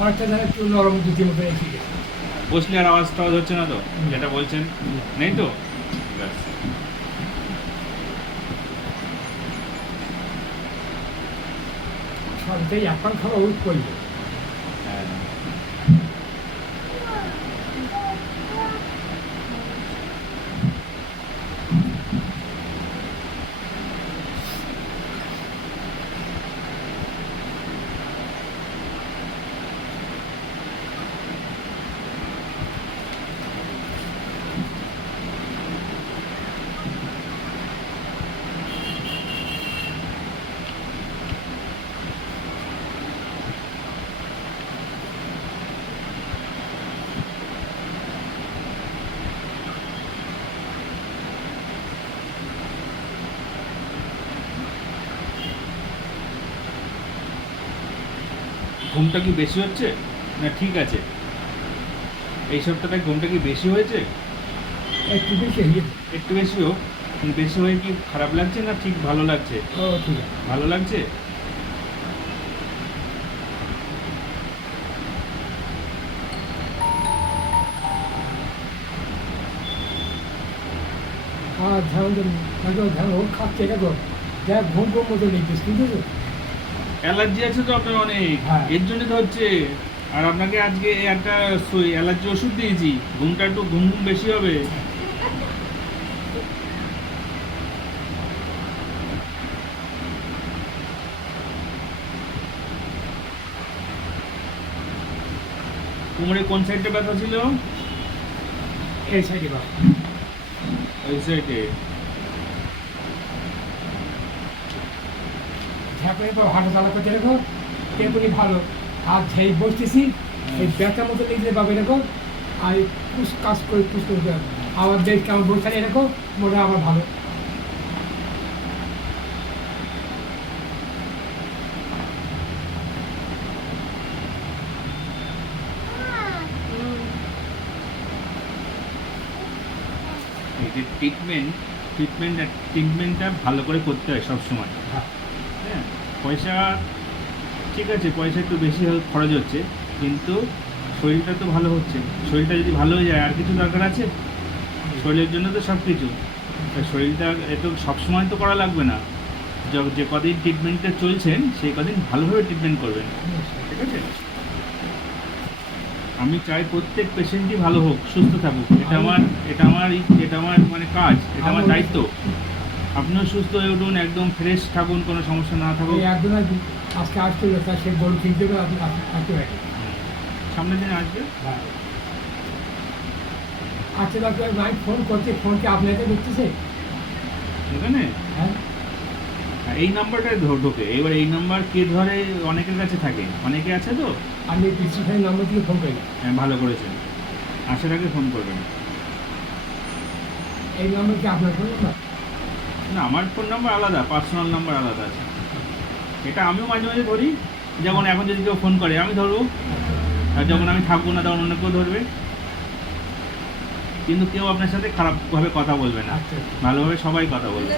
অনেকটা যেন একটু নরম দুটির মতো রেখে গেছে। বসলে আর আওয়াজ টাওয়াজ হচ্ছে না তো, যেটা বলছেন? নেই তো? ব্যাস। সবটাই এখন খাওয়া উঠ করলো। হ্যাঁ। ঘুমটা কি বেশি হচ্ছে না ঠিক আছে? এই সপ্তাহটায় ঘুমটা কি বেশি হয়েছে? একটু বেশি হয়ে গেছে। একটু বেশি হোক, কিন্তু বেশি হয়ে কি খারাপ লাগছে না ঠিক ভালো লাগছে? ও ঠিক আছে। ভালো লাগছে। আর ধ্যান দেন, ধ্যান ও খাচ্ছে দেখো, যা ঘুম ঘুম মতো লিখছিস কিন্তু অ্যালার্জি আছে তো আপনার অনেক, হ্যাঁ। এর জন্য তো হচ্ছে। আর আপনাকে আজকে একটা অ্যালার্জি ওষুধ দিয়েছি, ঘুমটা একটু ঘুম ঘুম বেশি হবে। কোমরে কোন সাইডটা ব্যথা ছিল? এই সাইডে বা ওই সাইডে। ঝাঁকুনি পর হাঁটা চালা করতে দেখো, তেমনি ভালো। আর যেই বসতেছি এই ব্যাগটা মতো লিখলে পাবে দেখো, আর পুষ কাজ করে পুষ করতে হবে। আমার বেশ কেমন বসে এরকম মনে হয় আমার ভালো। এই যে ট্রিটমেন্টটা ভালো করে করতে হয় সবসময়। হ্যাঁ। হ্যাঁ, পয়সা ঠিক আছে, পয়সা একটু বেশি খরচ হচ্ছে, কিন্তু শরীরটা তো ভালো হচ্ছে। শরীরটা যদি ভালো হয়ে যায় আর কিছু দরকার আছে? শরীরের জন্য তো সব কিছু। শরীরটা এত সবসময় তো করা লাগবে না। যে কদিন ট্রিটমেন্টটা চলছেন সেই কদিন ভালোভাবে ট্রিটমেন্ট করবেন, ঠিক আছে? আমি চাই প্রত্যেক পেশেন্টই ভালো হোক, সুস্থ থাকুক। এটা আমার মানে কাজ, এটা আমার দায়িত্ব। আপনিও সুস্থ হয়ে উঠুন, একদম ফ্রেশ থাকুন, কোনো সমস্যা না থাকুক। এই একজন আজকে আসতে হবে, তার সে গরু কিনতে হবে, আপনি আসতে পারেন। সামনের দিনে আসবে। হ্যাঁ। আচ্ছা ডাক্তার, ভাই ফোন করছে, ফোন কি আপনাকে ঢুকতেছে? এখানে হ্যাঁ। এই নাম্বারটাই ঢোকে। এবার এই নাম্বার কে ধরে, অনেকের কাছে থাকে, অনেকে আছে তো। আমি প্রিন্সিপালের নম্বর দিয়ে ফোন করলাম। হ্যাঁ, ভালো করেছেন। আসার আগে ফোন করবেন। এই নম্বর কি আপনার ফোন নাম্বার? না, আমার ফোন নাম্বার আলাদা, পার্সোনাল নাম্বার আলাদা আছে। এটা আমিও মাঝে মাঝে ধরি, যেমন এখন যদি কেউ ফোন করে আমি ধরবো, আর যখন আমি থাকবো না তখন অন্য কেউ ধরবে। কিন্তু কেউ আপনার সাথে খারাপভাবে কথা বলবে না, আচ্ছা। ভালোভাবে সবাই কথা বলবে।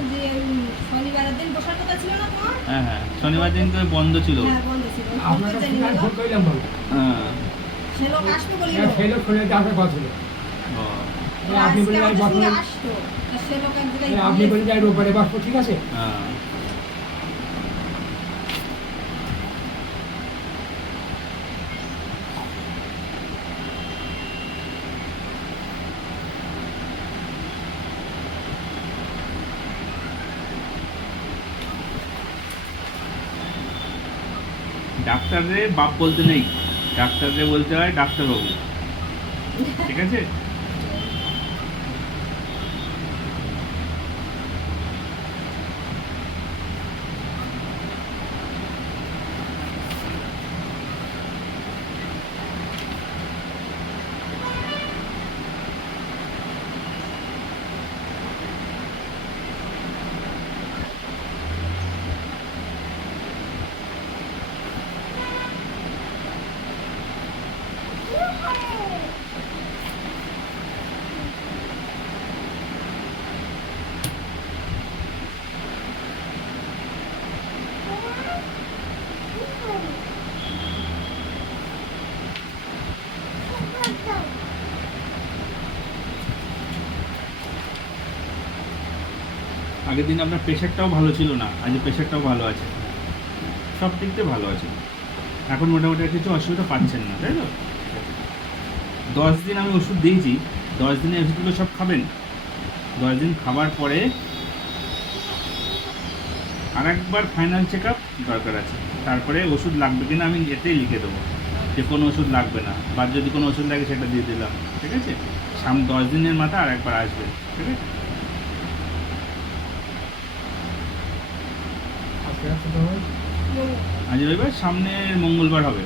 শনিবারের দিন বসার কথা ছিল না তোমার? হ্যাঁ হ্যাঁ, শনিবার দিন তো বন্ধ ছিল। হ্যাঁ, বন্ধ ছিল। আপনার কাছে আমি ফোন করলাম বলো। হ্যাঁ। সে লোক আসবে বলি হ্যাঁ, সেই লোক ফোনে আসার কথা ছিল। ও, আপনি বলে যাই বসবো। আসতো তা সে লোক এক জায়গায় আপনি বলে যাই রোববারে বসবো, ঠিক আছে? হ্যাঁ। ডাক্তাররে বাপ বলতে নেই, ডাক্তাররে বলতে হয় ডাক্তারবাবু, ঠিক আছে? আগের দিন আপনার প্রেশারটাও ভালো ছিল না, আজ প্রেশারটাও ভালো আছে, সব দিক দিয়ে ভালো আছে। এখন মোটামুটি আর কিছু অসুবিধা পাচ্ছেন না, তাই তো? 10 দিন আমি ওষুধ দিয়েছি, 10 দিনের ওষুধগুলো সব খাবেন। 10 দিন খাবার পরে আরেকবার ফাইনাল চেক আপ দরকার আছে, তারপরে ওষুধ লাগবে কিনা আমি এতেই লিখে দেবো যে কোনো ওষুধ লাগবে না, বা যদি কোনো ওষুধ লাগে সেটা দিয়ে দিলাম, ঠিক আছে? 10 দিনের মাথা আরেকবার আসবে, ঠিক আছে? আজকে রাখতে হবে। আজ রবিবার, সামনের মঙ্গলবার হবে।